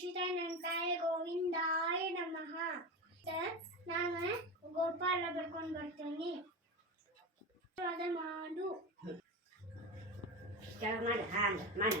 ಚಿದಾನಂದಾಯ ಗೋವಿಂದಾಯ ನಮಃ. ಸರ್ ನಾನು ಗೋಪಾಲ ಬರ್ಕೊಂಡು ಬರ್ತೀನಿ. ಮಾಡು. ಮಾಡು ಹಾಂ ಮಾಡಿ.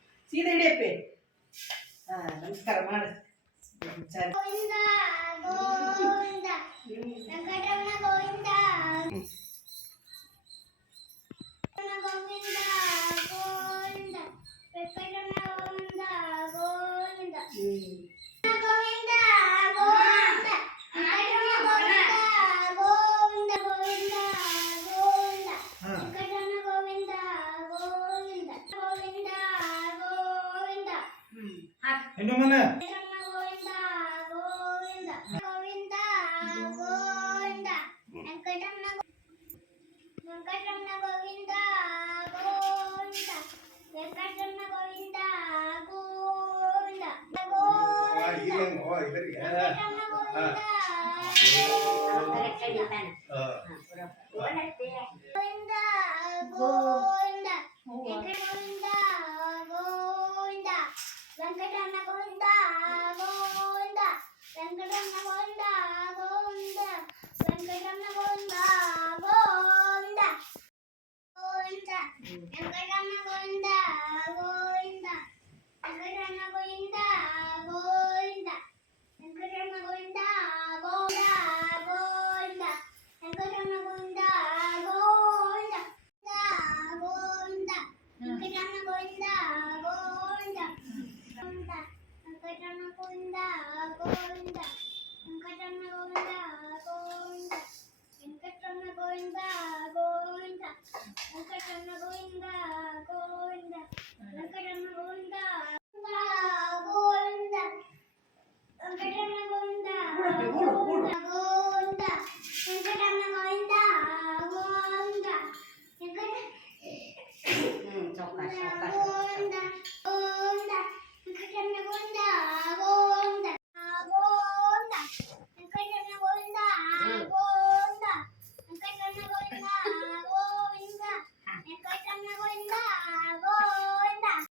ಸೀದಾ ಹಿಡಿಯಪ್ಪೆ. ಹಾ ನಮಸ್ಕಾರ ಮಾಡು. ಸರಿ ఏంటో మళ్ళీ వెంకటరమణ గోవింద గోవింద 应该让。Una pregunta.